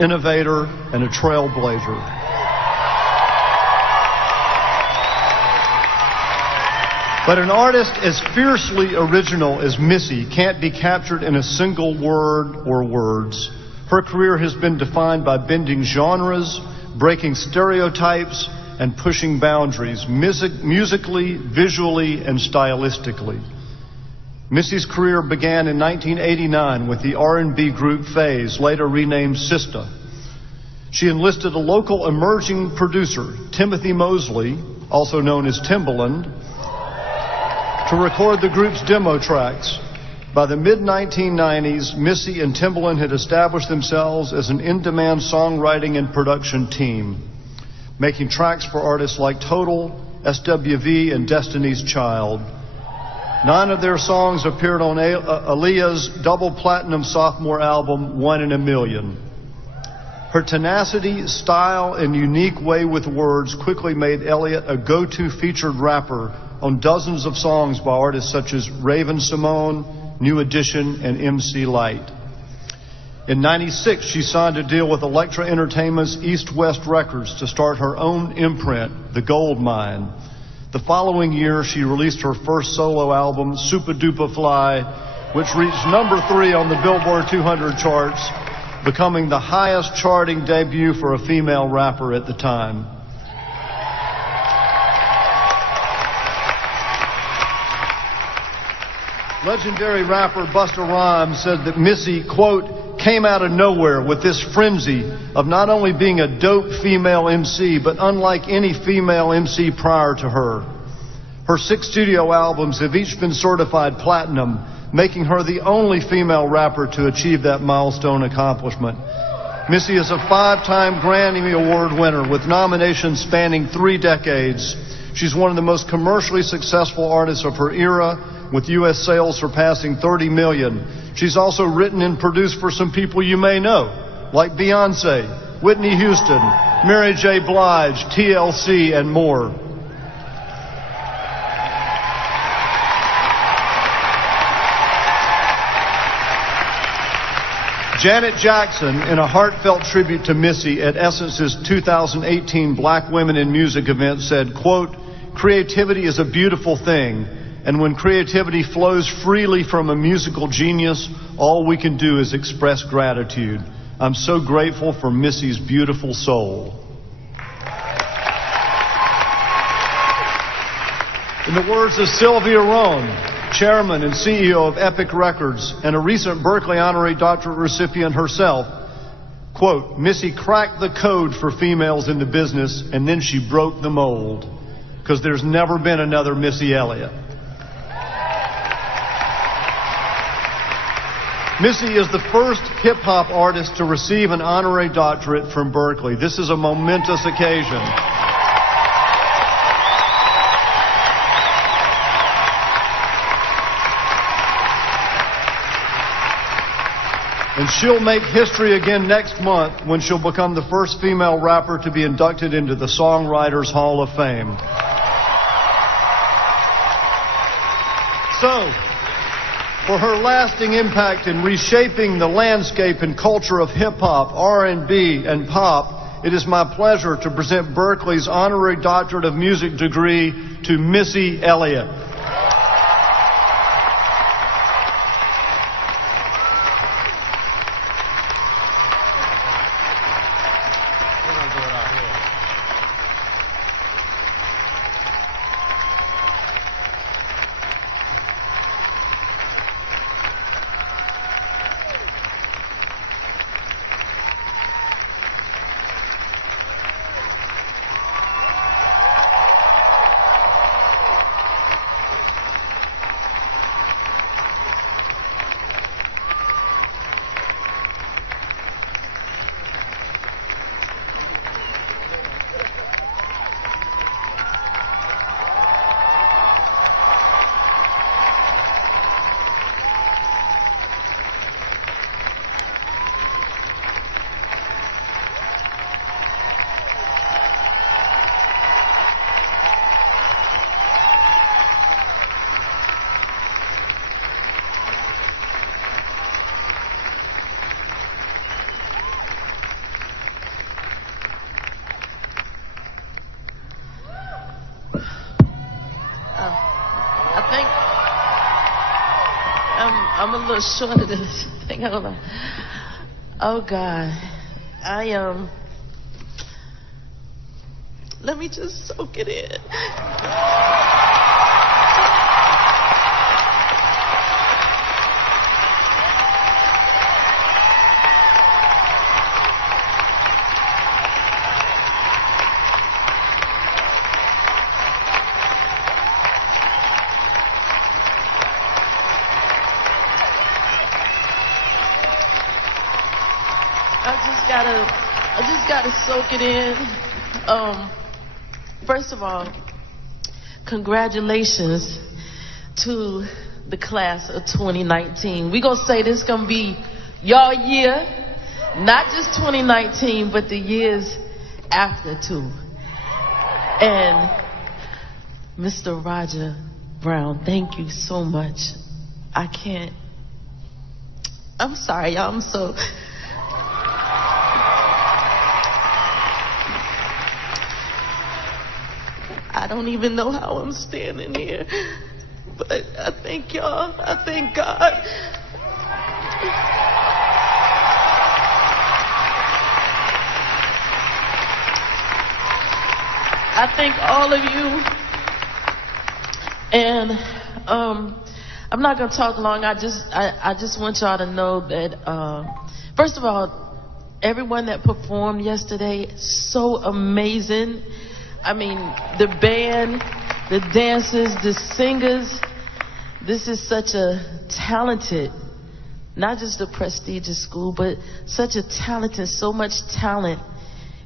innovator, and a trailblazer. But an artist as fiercely original as Missy can't be captured in a single word or words. Her career has been defined by bending genres, breaking stereotypes, and pushing boundaries, musically, visually, and stylistically. Missy's career began in 1989 with the R&B group Phase, later renamed Sista. She enlisted a local emerging producer, Timothy Mosley, also known as Timbaland, to record the group's demo tracks. By the mid-1990s, Missy and Timbaland had established themselves as an in-demand songwriting and production team, making tracks for artists like Total, SWV, and Destiny's Child. 9 of their songs appeared on Aaliyah's double platinum sophomore album, 1 in a Million. Her tenacity, style, and unique way with words quickly made Elliott a go-to featured rapper on dozens of songs by artists such as Raven-Symoné, New Edition, and MC Lyte. In '96, she signed a deal with Elektra Entertainment's East West Records to start her own imprint, The Gold Mine. The following year, she released her first solo album, Super Duper Fly, which reached number 3 on the Billboard 200 charts, becoming the highest charting debut for a female rapper at the time. Legendary rapper Busta Rhymes said that Missy, quote, came out of nowhere with this frenzy of not only being a dope female MC, but unlike any female MC prior to her. Her 6 studio albums have each been certified platinum, making her the only female rapper to achieve that milestone accomplishment. Missy is a 5-time Grammy Award winner with nominations spanning 3 decades. She's one of the most commercially successful artists of her era, with U.S. sales surpassing 30 million. She's also written and produced for some people you may know, like Beyonce, Whitney Houston, Mary J. Blige, TLC, and more. Janet Jackson, in a heartfelt tribute to Missy at Essence's 2018 Black Women in Music event, said, quote, creativity is a beautiful thing. And when creativity flows freely from a musical genius, all we can do is express gratitude. I'm so grateful for Missy's beautiful soul. In the words of Sylvia Rhone, chairman and CEO of Epic Records and a recent Berklee honorary doctorate recipient herself, quote, Missy cracked the code for females in the business and then she broke the mold, because there's never been another Missy Elliott. Missy is the first hip-hop artist to receive an honorary doctorate from Berklee. This is a momentous occasion. And she'll make history again next month when she'll become the first female rapper to be inducted into the Songwriters Hall of Fame. So, for her lasting impact in reshaping the landscape and culture of hip-hop, R&B, and pop, it is my pleasure to present Berklee's honorary doctorate of music degree to Missy Elliott. I'm a little short of this thing. Hold on. Oh God, let me just soak it in. I just gotta soak it in. First of all, congratulations to the class of 2019. We gonna say this gonna be your year, not just 2019, but the years after too. And Mr. Roger Brown, thank you so much. I'm sorry, y'all, I don't even know how I'm standing here, but I thank y'all. I thank God. I thank all of you. And I'm not gonna talk long. I just want y'all to know that first of all, everyone that performed yesterday, so amazing. I mean, the band, the dancers, the singers. This is such a talented, not just a prestigious school, but such a talented, so much talent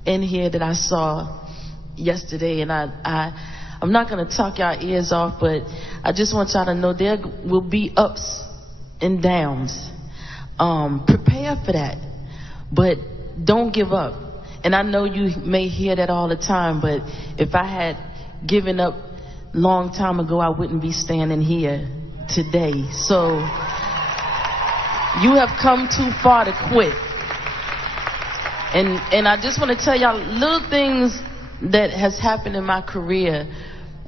in here that I saw yesterday. And I'm not going to talk y'all ears off, but I just want y'all to know there will be ups and downs. Prepare for that, but don't give up. And I know you may hear that all the time, but if I had given up long time ago, I wouldn't be standing here today. So you have come too far to quit. And I just want to tell y'all little things that has happened in my career.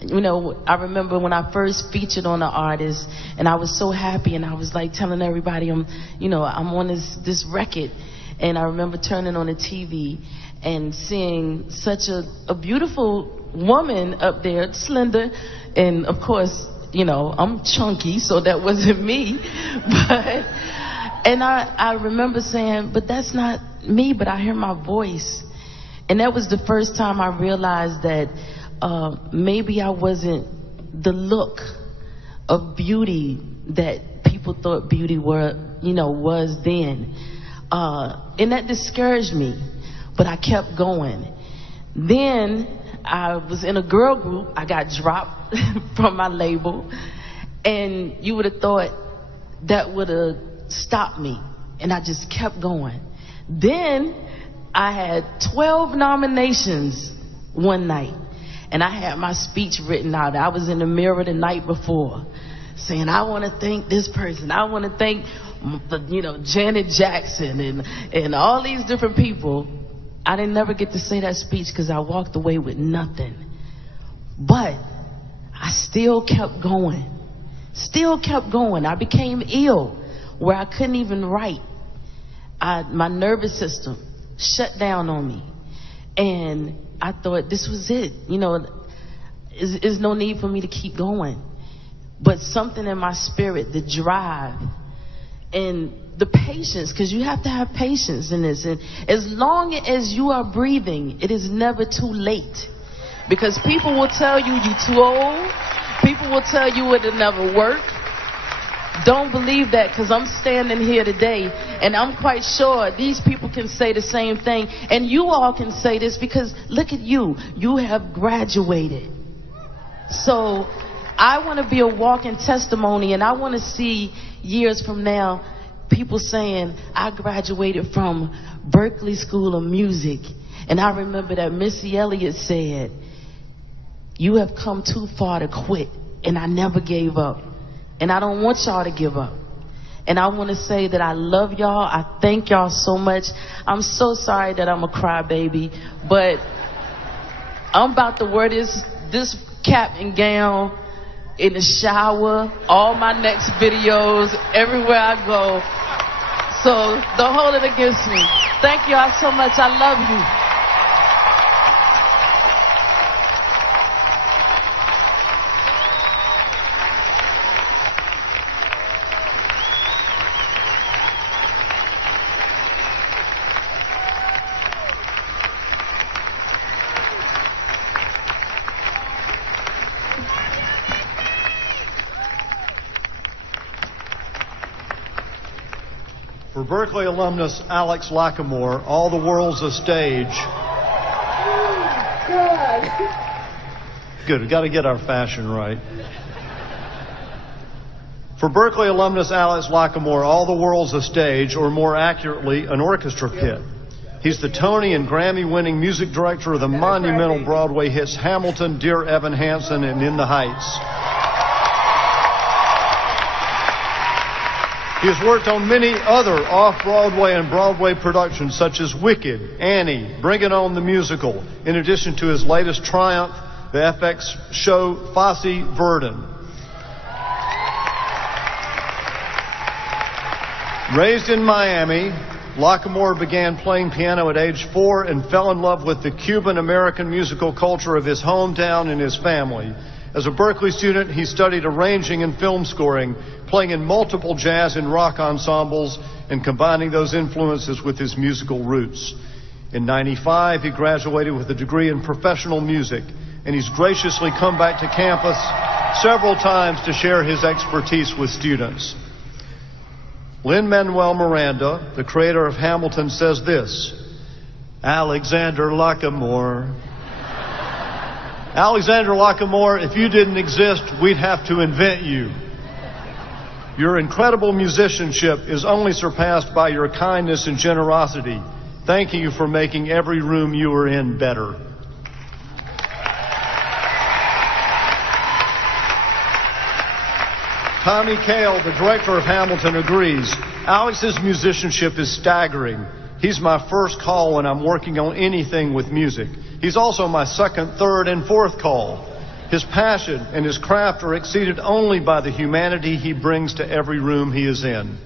You know, I remember when I first featured on The Artist, and I was so happy, and I was like telling everybody I'm on this record. And I remember turning on the TV and seeing such a beautiful woman up there, slender, and of course, I'm chunky, so that wasn't me. And I remember saying, but that's not me, but I hear my voice. And that was the first time I realized that maybe I wasn't the look of beauty that people thought beauty was then. And that discouraged me, but I kept going. Then I was in a girl group. I got dropped from my label, and you would have thought that would have stopped me, and I just kept going. Then I had 12 nominations one night, and I had my speech written out. I was in the mirror the night before saying, I want to thank this person. I want to thank Janet Jackson and all these different people. I didn't never get to say that speech because I walked away with nothing. But I still kept going. I became ill where I couldn't even write. My nervous system shut down on me. And I thought this was it. There's no need for me to keep going. But something in my spirit, the drive, and the patience, because you have to have patience in this. And as long as you are breathing, it is never too late. Because people will tell you you're too old. People will tell you it'll never work. Don't believe that, because I'm standing here today, and I'm quite sure these people can say the same thing. And you all can say this, because look at you. You have graduated. So I want to be a walking testimony, and I want to see years from now people saying, I graduated from Berklee School of Music. And I remember that Missy Elliott said, you have come too far to quit. And I never gave up. And I don't want y'all to give up. And I want to say that I love y'all. I thank y'all so much. I'm so sorry that I'm a crybaby, but I'm about to wear this cap and gown in the shower, all my next videos, everywhere I go. So don't hold it against me. Thank y'all so much. I love you. For Berklee alumnus Alex Lackamore, all the world's a stage. Good, we've got to get our fashion right. For Berklee alumnus Alex Lackamore, all the world's a stage, or more accurately, an orchestra pit. He's the Tony and Grammy-winning music director of the monumental Broadway hits Hamilton, Dear Evan Hansen, and In the Heights. He has worked on many other off-Broadway and Broadway productions such as Wicked, Annie, Bring It On the Musical, in addition to his latest triumph, the FX show Fosse Verdon. Raised in Miami, Lackamore began playing piano at age 4 and fell in love with the Cuban-American musical culture of his hometown and his family. As a Berklee student, he studied arranging and film scoring, playing in multiple jazz and rock ensembles and combining those influences with his musical roots. In '95, he graduated with a degree in professional music, and he's graciously come back to campus several times to share his expertise with students. Lin-Manuel Miranda, the creator of Hamilton, says this: Alexander Lackamore. Alexander Lackamore, if you didn't exist, we'd have to invent you. Your incredible musicianship is only surpassed by your kindness and generosity. Thank you for making every room you were in better. Tommy Kail, the director of Hamilton, agrees. Alex's musicianship is staggering. He's my first call when I'm working on anything with music. He's also my second, third, and fourth call. His passion and his craft are exceeded only by the humanity he brings to every room he is in.